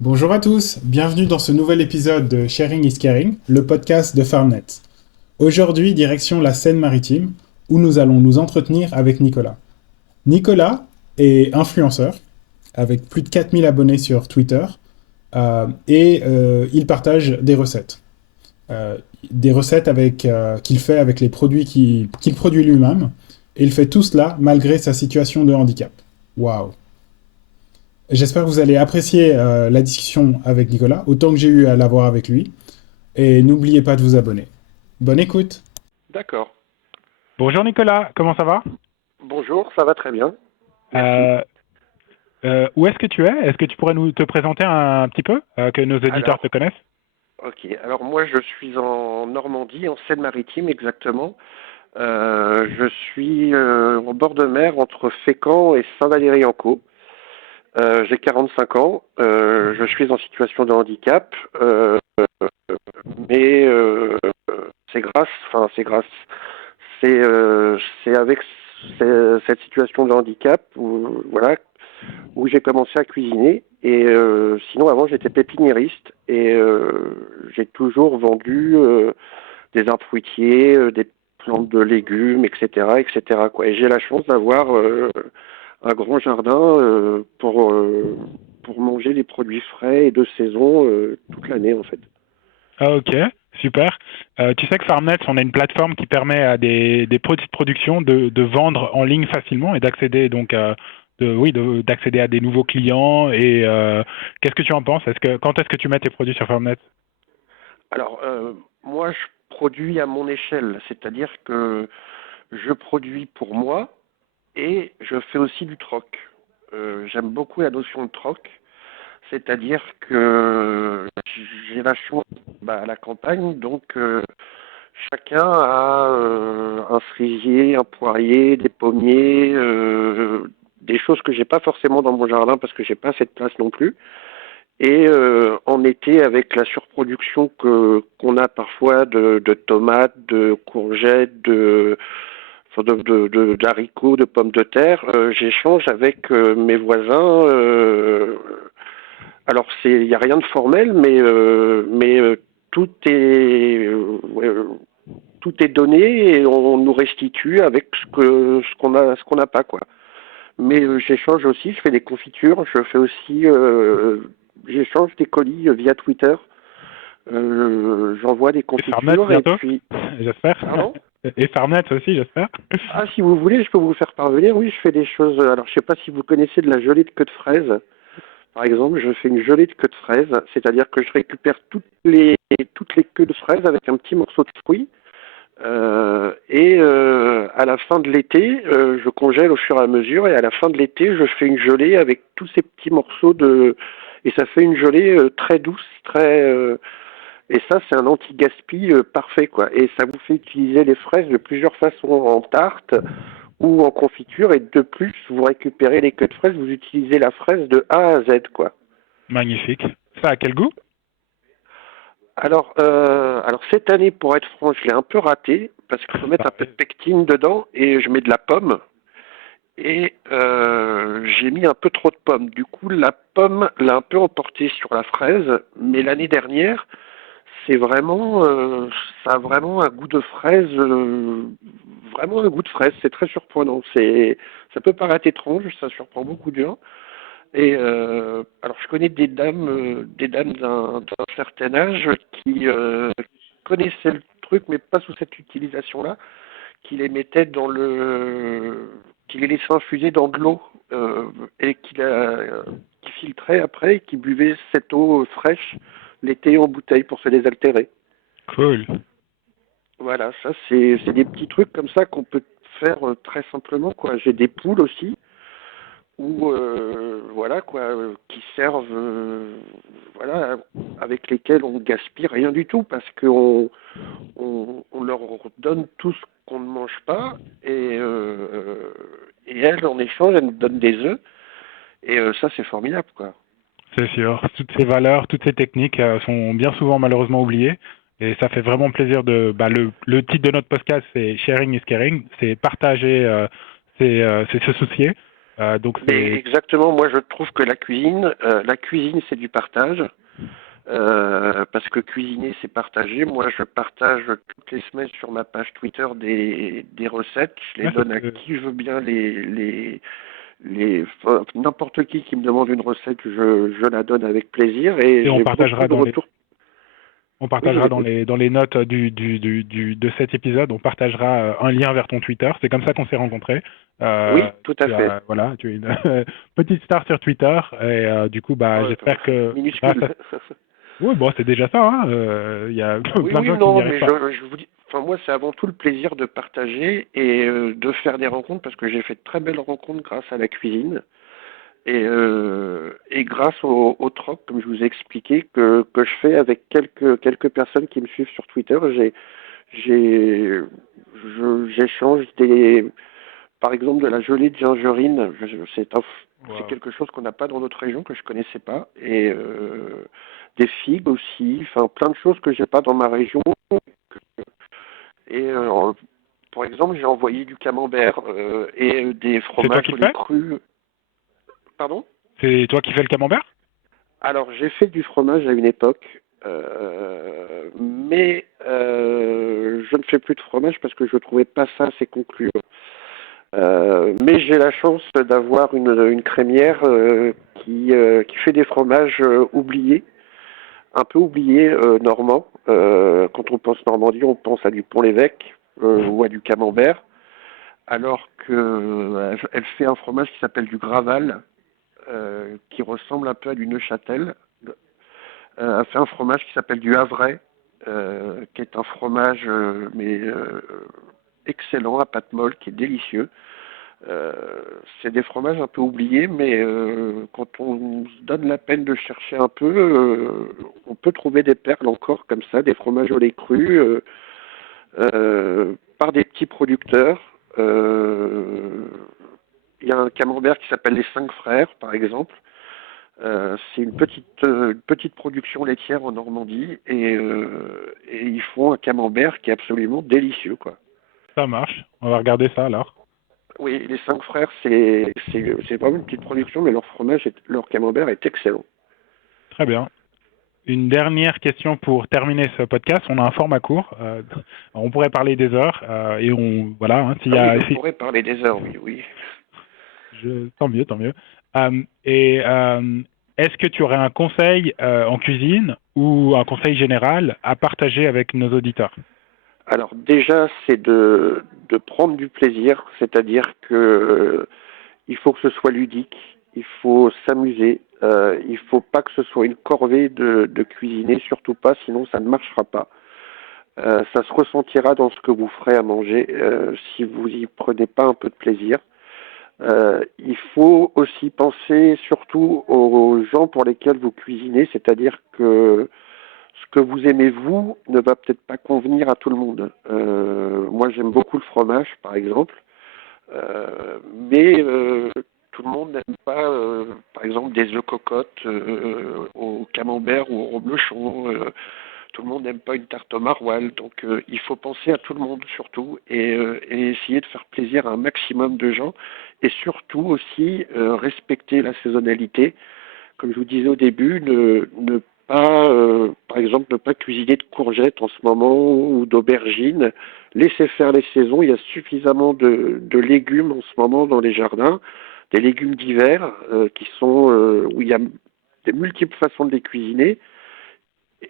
Bonjour à tous, bienvenue dans ce nouvel épisode de Sharing is Caring, le podcast de Farmnet. Aujourd'hui, direction la Seine-Maritime, où nous allons nous entretenir avec Nicolas. Nicolas est influenceur, avec plus de 4000 abonnés sur Twitter, et il partage des recettes. Des recettes qu'il fait avec les produits qu'il produit lui-même, et il fait tout cela malgré sa situation de handicap. Waouh! J'espère que vous allez apprécier la discussion avec Nicolas, autant que j'ai eu à l'avoir avec lui. Et n'oubliez pas de vous abonner. Bonne écoute. D'accord. Bonjour Nicolas, comment ça va? Bonjour, ça va très bien. Merci. Où est-ce que tu es? Est-ce que tu pourrais te présenter un petit peu, que nos auditeurs te connaissent? Ok. Alors moi, je suis en Normandie, en Seine-Maritime exactement. Je suis au bord de mer entre Fécamp et Saint-Valery-en-Caux. J'ai 45 ans. Je suis en situation de handicap, mais c'est avec cette situation de handicap où j'ai commencé à cuisiner. Et sinon, avant, j'étais pépiniériste et j'ai toujours vendu des arbres fruitiers, des plantes de légumes, etc., etc., quoi. Et j'ai la chance d'avoir un grand jardin pour manger des produits frais et de saison toute l'année, en fait. Ah, ok, super. Tu sais que Farmnet, on a une plateforme qui permet à des petites productions de vendre en ligne facilement et d'accéder donc d'accéder à des nouveaux clients. Et qu'est-ce que tu en penses? Quand est-ce que tu mets tes produits sur Farmnet? Alors, moi, je produis à mon échelle, c'est-à-dire que je produis pour moi et je fais aussi du troc. J'aime beaucoup la notion de troc, c'est-à-dire que j'ai la chance à la campagne, donc chacun a un cerisier, un poirier, des pommiers, des choses que j'ai pas forcément dans mon jardin parce que j'ai pas cette place non plus. Et en été, avec la surproduction qu'on a parfois de tomates, de courgettes, d'haricots, de pommes de terre, j'échange avec mes voisins. Alors il n'y a rien de formel, mais tout est tout est donné et on nous restitue avec ce qu'on n'a pas, quoi. Mais j'échange aussi, je fais des confitures, je fais aussi j'échange des colis via Twitter. J'envoie des Et Farmnet confitures et bientôt, puis. j'espère. Pardon? Et Farmnet aussi, j'espère. Ah, si vous voulez, je peux vous faire parvenir. Oui, je fais des choses. Alors, je sais pas si vous connaissez de la gelée de queue de fraise. Par exemple, je fais une gelée de queue de fraise, c'est-à-dire que je récupère toutes les queues de fraise avec un petit morceau de fruit. À la fin de l'été, je congèle au fur et à mesure. Et à la fin de l'été, je fais une gelée avec tous ces petits morceaux de. Et ça fait une gelée très douce, et ça, c'est un anti-gaspi parfait, quoi. Et ça vous fait utiliser les fraises de plusieurs façons, en tarte ou en confiture. Et de plus, vous récupérez les queues de fraises, vous utilisez la fraise de A à Z, quoi. Magnifique. Ça a quel goût? Alors cette année, pour être franc, je l'ai un peu raté parce qu'il faut mettre un peu de pectine dedans et je mets de la pomme. Et j'ai mis un peu trop de pommes. Du coup, la pomme l'a un peu emporté sur la fraise. Mais l'année dernière, ça a vraiment un goût de fraise, vraiment un goût de fraise. C'est très surprenant. Ça peut paraître étrange, ça surprend beaucoup de gens. Et alors, je connais des dames d'un certain âge qui connaissaient le truc, mais pas sous cette utilisation-là, qui les mettaient qui les laissaient infuser dans de l'eau et qui filtraient après et qui buvaient cette eau fraîche l'été en bouteille pour se désaltérer. Cool. Voilà, ça c'est des petits trucs comme ça qu'on peut faire très simplement, quoi. J'ai des poules aussi ou voilà, quoi, qui servent voilà, avec lesquelles on gaspille rien du tout parce qu'on leur donne tout ce qu'on ne mange pas et elles, en échange, elles nous donnent des œufs et ça c'est formidable, quoi. C'est sûr. Toutes ces valeurs, toutes ces techniques sont bien souvent malheureusement oubliées. Et ça fait vraiment plaisir le titre de notre podcast, c'est Sharing is Caring. C'est partager, c'est se soucier. Donc Mais exactement, moi je trouve que la cuisine, c'est du partage. Parce que cuisiner, c'est partager. Moi, je partage toutes les semaines sur ma page Twitter des recettes. Je les donne à qui je veux bien. Enfin, n'importe qui me demande une recette, je la donne avec plaisir. Et on j'ai partagera beaucoup de retours. On partagera dans les notes de cet épisode, on partagera un lien vers ton Twitter. C'est comme ça qu'on s'est rencontrés. Oui, tout à fait. Voilà, tu es une petite star sur Twitter et du coup, j'espère que minuscule. Oui, bon, c'est déjà ça. Il y a plein de gens qui n'y arrivent pas. Je vous dis, enfin moi, c'est avant tout le plaisir de partager et de faire des rencontres parce que j'ai fait de très belles rencontres grâce à la cuisine. Et grâce au troc, comme je vous ai expliqué, que je fais avec quelques personnes qui me suivent sur Twitter, j'échange par exemple, de la gelée de gingerine. C'est quelque chose qu'on n'a pas dans notre région, que je connaissais pas, et des figues aussi, enfin plein de choses que j'ai pas dans ma région. Et par exemple, j'ai envoyé du camembert et des fromages au lait cru. Pardon? C'est toi qui fais le camembert? Alors, j'ai fait du fromage à une époque, mais je ne fais plus de fromage parce que je trouvais pas ça assez concluant. Mais j'ai la chance d'avoir une crémière qui fait des fromages oubliés, un peu oubliés normands. Quand on pense Normandie, on pense à du Pont-l'Évêque ou à du camembert, alors que elle fait un fromage qui s'appelle du Graval, qui ressemble un peu à du Neuchâtel. Elle fait un fromage qui s'appelle du Havrais, qui est un fromage excellent à pâte molle, qui est délicieux. C'est des fromages un peu oubliés, mais quand on se donne la peine de chercher un peu, on peut trouver des perles encore comme ça, des fromages au lait cru, par des petits producteurs. Il y a un camembert qui s'appelle les 5 Frères, par exemple. C'est une petite production laitière en Normandie et ils font un camembert qui est absolument délicieux, quoi. Ça marche, on va regarder ça alors. Oui, les 5 Frères, c'est vraiment une petite production, mais leur camembert est excellent. Très bien. Une dernière question pour terminer ce podcast. On a un format court. On pourrait parler des heures et on voilà. Hein, on pourrait parler des heures, oui. Tant mieux. Est-ce que tu aurais un conseil en cuisine ou un conseil général à partager avec nos auditeurs? Alors déjà, c'est de prendre du plaisir, c'est-à-dire que il faut que ce soit ludique, il faut s'amuser, il faut pas que ce soit une corvée de cuisiner, surtout pas, sinon ça ne marchera pas. Ça se ressentira dans ce que vous ferez à manger si vous y prenez pas un peu de plaisir. Il faut aussi penser surtout aux gens pour lesquels vous cuisinez, c'est-à-dire que ce que vous aimez vous ne va peut-être pas convenir à tout le monde. Moi j'aime beaucoup le fromage par exemple, mais tout le monde n'aime pas par exemple des œufs cocottes au camembert ou au reblochon. Tout le monde n'aime pas une tarte au maroilles, donc il faut penser à tout le monde surtout et essayer de faire plaisir à un maximum de gens et surtout aussi respecter la saisonnalité. Comme je vous disais au début, ne pas, par exemple, ne pas cuisiner de courgettes en ce moment ou d'aubergines. Laissez faire les saisons. Il y a suffisamment de légumes en ce moment dans les jardins, des légumes d'hiver qui sont où il y a des multiples façons de les cuisiner.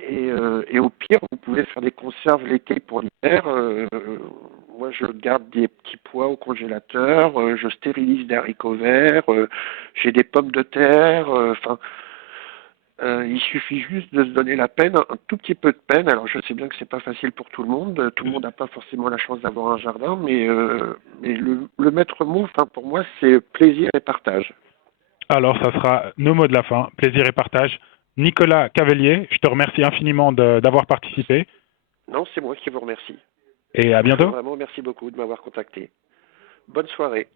Et au pire, vous pouvez faire des conserves l'été pour l'hiver. Moi, je garde des petits pois au congélateur, je stérilise des haricots verts, j'ai des pommes de terre. Il suffit juste de se donner la peine, un tout petit peu de peine. Alors, je sais bien que c'est pas facile pour tout le monde. Tout le monde n'a pas forcément la chance d'avoir un jardin, mais le maître mot, pour moi, c'est plaisir et partage. Alors, ça sera nos mots de la fin. Plaisir et partage. Nicolas Cavelier, je te remercie infiniment d'avoir participé. Non, c'est moi qui vous remercie. Et à bientôt. Vraiment, merci beaucoup de m'avoir contacté. Bonne soirée.